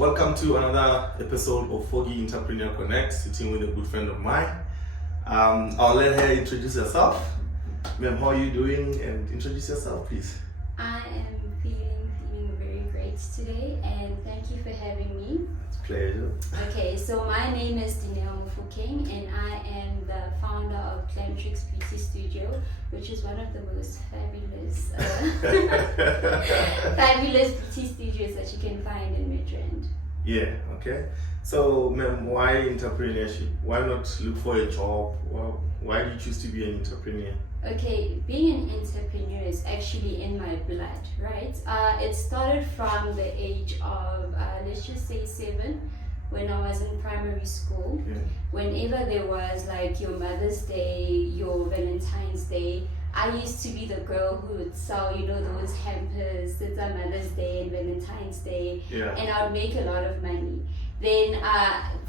Welcome to another episode of Foggy Entrepreneur Connect, sitting with a good friend of mine. I'll let her introduce herself. Ma'am, how are you doing? And introduce yourself, please. I am feeling very great today, and thank you for having me. It's a pleasure. Okay, so my name is Dineo Mofokeng, and I am the founder of Cashflow Beauty Studio, which is one of the most fabulous beauty studios that you can find in Midrand. Yeah, okay. So, ma'am, why entrepreneurship? Why not look for a job? Well, why did you choose to be an entrepreneur? Okay, being an entrepreneur is actually in my blood, right? It started from the age of, let's just say 7, when I was in primary school. Yeah. Whenever there was like your Mother's Day, your Valentine's Day, I used to be the girl who would sell, those hampers. It's a Mother's Day and Valentine's Day, Yeah. and I would make a lot of money. Then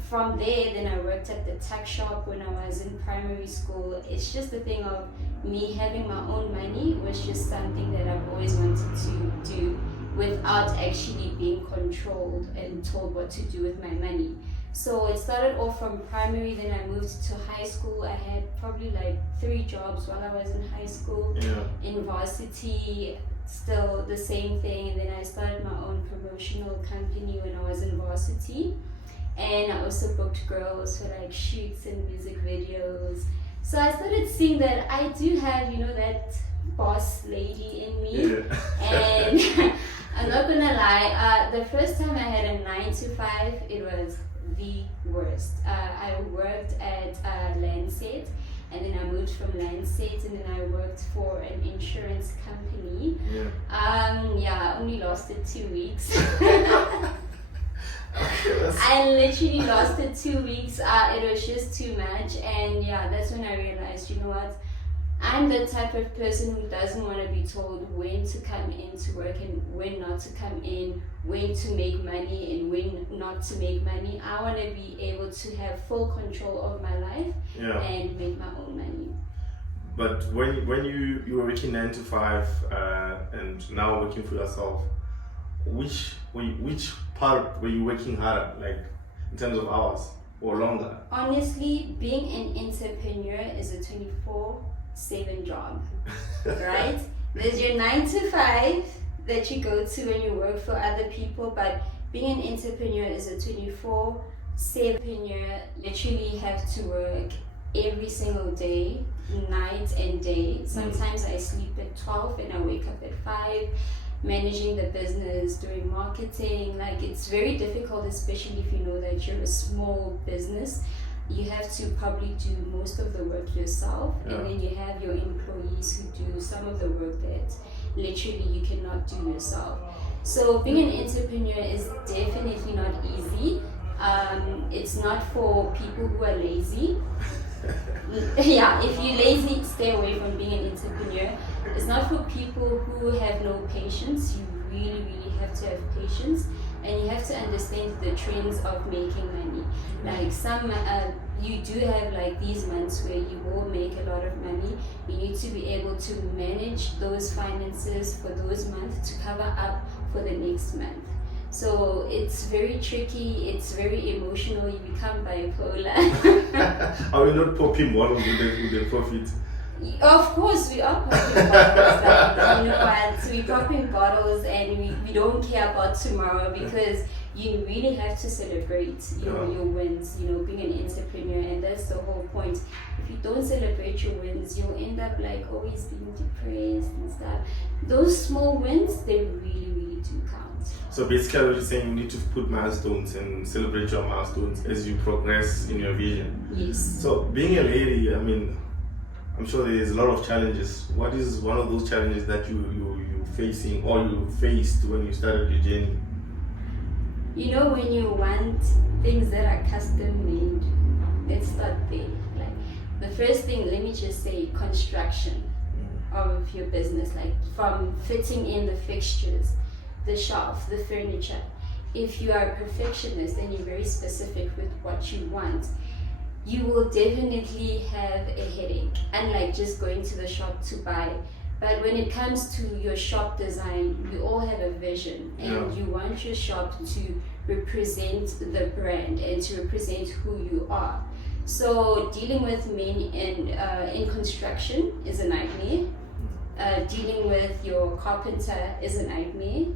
from there, then I worked at the tech shop when I was in primary school. It's just the thing of me having my own money was just something that I've always wanted to do without actually being controlled and told what to do with my money. So it started off from primary, then I moved to high school. I had probably like 3 jobs while I was in high school. Yeah. In varsity, still the same thing, and then I started my own promotional company when I was in varsity, and I also booked girls for like shoots and music videos. So I started seeing that I do have that boss lady in me. Yeah. And I'm not gonna lie, the first time I had a 9 to 5, it was the worst. I worked at Lancet, and then I moved from Lancet, and then I worked for an insurance company. Yeah. I only lasted 2 weeks. Okay, I literally lasted 2 weeks. It was just too much, and that's when I realized, you know what? I'm the type of person who doesn't want to be told when to come in to work and when not to come in, when to make money and when not to make money. I want to be able to have full control of my life. Yeah. And make my own money. But when you were working 9 to 5 and now working for yourself, which part were you working harder, like in terms of hours or longer? Honestly, being an entrepreneur is a 24/7 job, right? There's your 9 to 5 that you go to when you work for other people, but being an entrepreneur is a 24/7. Entrepreneur literally have to work every single day, night and day. Sometimes I sleep at 12 and I wake up at 5, managing the business, doing marketing. Like, it's very difficult, especially if you know that you're a small business. You have to probably do most of the work yourself, Yeah. and then you have your employees who do some of the work that literally you cannot do yourself. So being an entrepreneur is definitely not easy. It's not for people who are lazy. If you're lazy, stay away from being an entrepreneur. It's not for people who have no patience. You really have to have patience, and you have to understand the trends of making money. Like you do have like these months where you will make a lot of money. You need to be able to manage those finances for those months to cover up for the next month. So it's very tricky, it's very emotional, you become bipolar. Are we not popping bottles with the profit? Of course, we are popping bottles. Like, we're popping bottles, and we don't care about tomorrow, because you really have to celebrate your wins, being an entrepreneur, and that's the whole point. If you don't celebrate your wins, you'll end up like always being depressed and stuff. Those small wins, they really do count. So basically what you're saying, you need to put milestones and celebrate your milestones as you progress in your vision. Yes. So being a lady, I'm sure there's a lot of challenges. What is one of those challenges that you facing or you faced when you started your journey? When you want things that are custom made, let's start there. Like, the first thing, let me just say, construction of your business, like from fitting in the fixtures, the shelf, the furniture. If you are a perfectionist and you're very specific with what you want, you will definitely have a headache. Unlike just going to the shop to buy But when it comes to your shop design, we all have a vision, and you want your shop to represent the brand and to represent who you are. So dealing with men in construction is a nightmare. Dealing with your carpenter is a nightmare.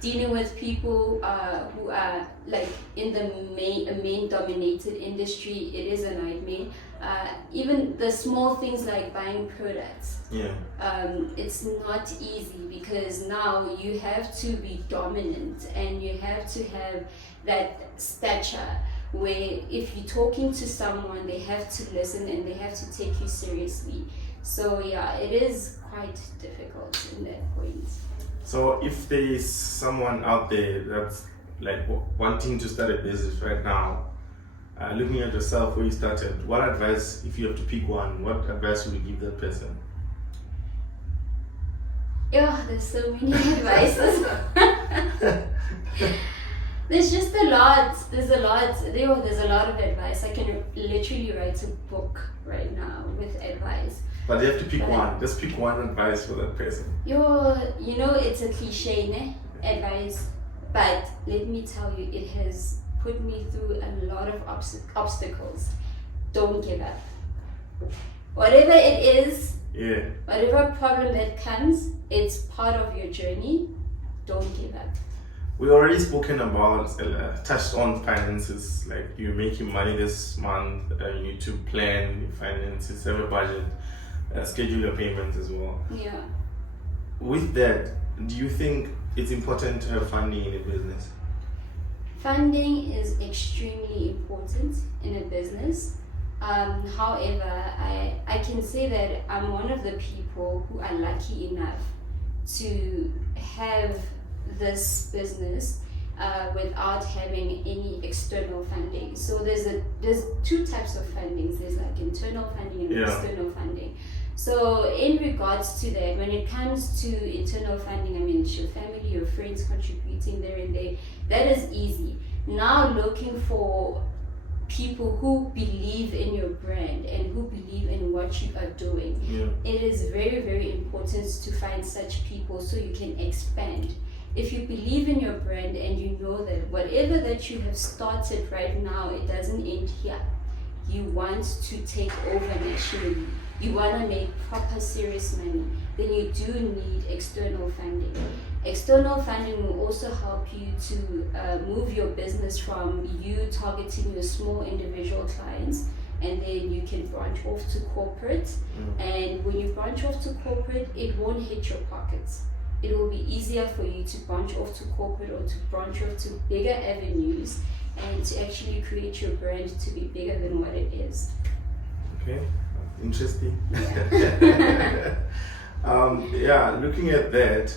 Dealing with people who are like in the main dominated industry, it is a nightmare. Even the small things like buying products, it's not easy, because now you have to be dominant and you have to have that stature where if you're talking to someone, they have to listen and they have to take you seriously. So yeah, it is quite difficult in that point. So if there is someone out there that's like wanting to start a business right now, looking at yourself where you started, what advice, if you have to pick one, what advice would you give that person? Yeah, there's so many advices. There's just a lot. There's a lot of advice. I can literally write a book right now with advice. But you have to pick one. Just pick one advice for that person. You know, it's a cliche, ne? Advice. But let me tell you, it has put me through a lot of obstacles. Don't give up. Whatever it is, whatever problem that comes, it's part of your journey. Don't give up. We already spoken about, touched on finances, like you're making money this month, you need to plan your finances, have a budget, schedule your payments as well. Yeah. With that, do you think it's important to have funding in a business? Funding is extremely important in a business. However, I can say that I'm one of the people who are lucky enough to have this business without having any external funding. So there's two types of fundings. There's like internal funding and external funding. So in regards to that, when it comes to internal funding, I mean, it's your family, your friends contributing there and there. That is easy. Now looking for people who believe in your brand and who believe in what you are doing. It is very, very important to find such people so you can expand. If you believe in your brand and you know that whatever that you have started right now, it doesn't end here. You want to take over nationally. You want to make proper serious money, then you do need external funding. External funding will also help you to move your business from you targeting your small individual clients, and then you can branch off to corporate. And when you branch off to corporate, it won't hit your pockets. It will be easier for you to branch off to corporate or to branch off to bigger avenues and to actually create your brand to be bigger than what it is. Okay, interesting. Looking at that,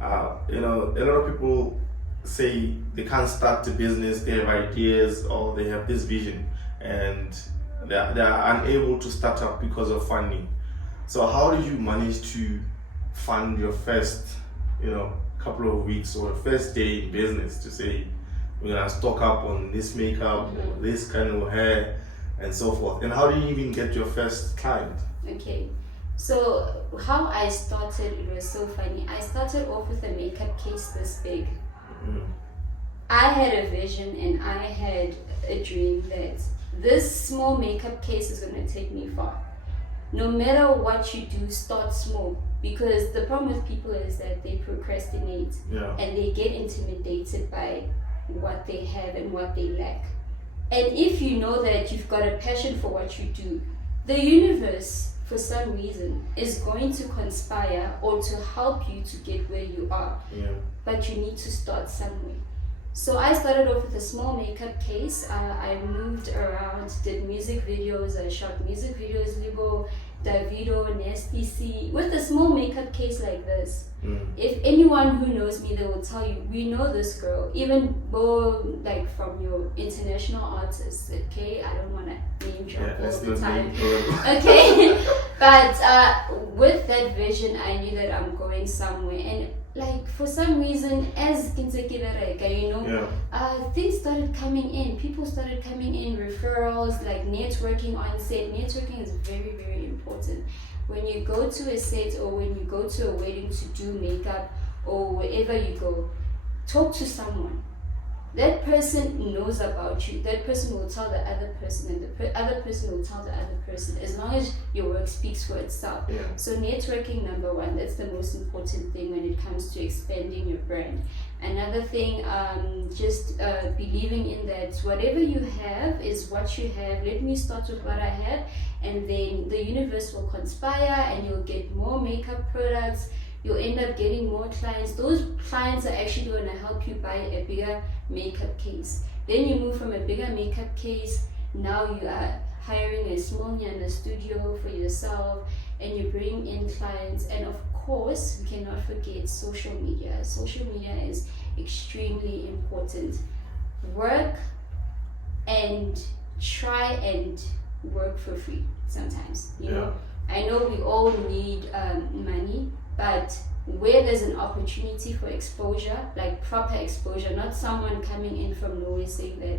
a lot of people say they can't start the business, they have ideas or they have this vision and they are unable to start up because of funding. So how did you manage to fund your first, couple of weeks or first day in business to say, we're gonna stock up on this makeup or this kind of hair and so forth? And how did you even get your first client? Okay, so how I started, it was so funny. I started off with a makeup case this big. I had a vision and I had a dream that this small makeup case is gonna take me far. No matter what you do, start small, because the problem with people is that they procrastinate and they get intimidated by what they have and what they lack. And if you know that you've got a passion for what you do, the universe, for some reason, is going to conspire or to help you to get where you are. But you need to start somewhere. So I started off with a small makeup case. I moved around, did music videos. I shot music videos, Libo, Davido, Nasty C, with a small makeup case like this. If anyone who knows me, they will tell you, we know this girl, even though like from your international artists, okay? I don't want to name drop all the time. Okay? But with that vision, I knew that I'm going somewhere. And like for some reason, as things started coming in. People started coming in, referrals, like networking on set. Networking is very, very important. when you go to a set or when you go to a wedding to do makeup or wherever you go, talk to someone. That person knows about you. That person will tell the other person, and the other person will tell the other person, as long as your work speaks for itself. Yeah. So networking, number one, that's the most important thing when it comes to expanding your brand. Another thing, just believing in that whatever you have is what you have. Let me start with what I have, and then the universe will conspire and you'll get more makeup products. You'll end up getting more clients. Those clients are actually going to help you buy a bigger makeup case. Then you move from a bigger makeup case, now you are hiring a small Nyana studio for yourself, and you bring in clients. And of course, we cannot forget social media. Social media is extremely important. Work and try and work for free sometimes, you know. I know we all need money, but where there's an opportunity for exposure, like proper exposure, not someone coming in from nowhere saying that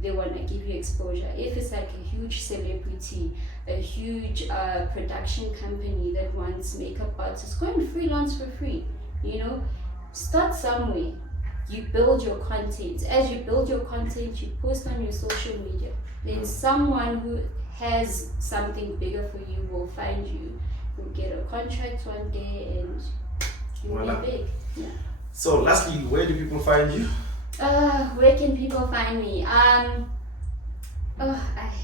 they want to give you exposure. If it's like a huge celebrity, a huge production company that wants makeup artists, go and freelance for free, you know. Start somewhere. You build your content. As you build your content, you post on your social media. Then someone who has something bigger for you will find you. You'll get a contract one day and you'll be big. Yeah. So lastly, where do people find you? Where can people find me? I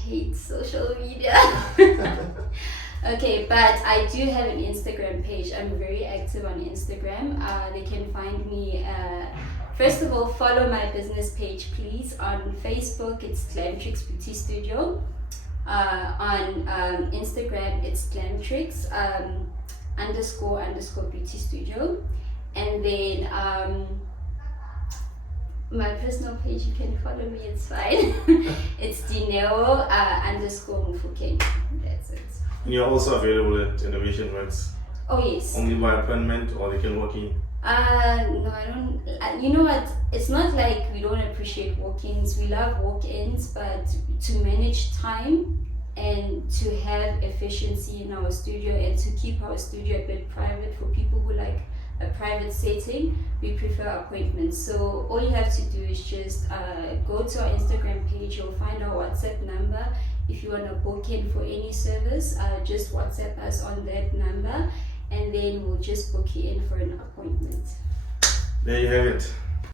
hate social media. Okay, but I do have an Instagram page. I'm very active on Instagram. They can find me. First of all, follow my business page, please. On Facebook, it's Glamtrix Beauty Studio. On Instagram, it's Glamtrix __ Beauty Studio. And then my personal page, you can follow me, it's fine. It's Dineo _Mofokeng. That's it. And you're also available at Innovation Works? Oh, yes. Only by appointment, or they can walk in? No, I don't. You know what? It's not like we don't appreciate walk-ins. We love walk-ins, but to manage time and to have efficiency in our studio and to keep our studio a bit private for people who like a private setting, we prefer appointments. So all you have to do is just go to our Instagram page. You'll find our WhatsApp number. If you want to book in for any service, just WhatsApp us on that number, and then we'll just book you in for an appointment. There you have it.